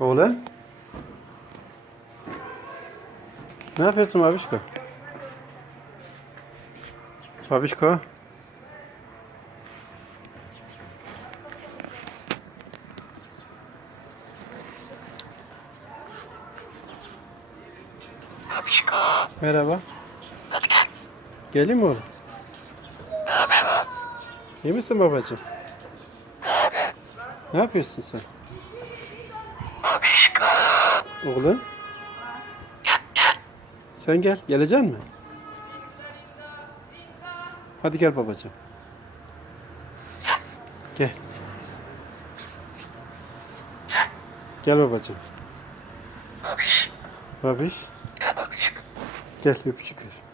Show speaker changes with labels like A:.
A: Oğlan. Ne yapıyorsun babişko? Babişko. Merhaba. Geleyim mi oğlum? İyi misin babacığım? Ne yapıyorsun sen? Oğlum. Sen gel. Gelecek mi? Hadi gel babacığım. Gel. Gel babacığım.
B: Babiş.
A: Babiş.
B: Gel
A: öpücük ver.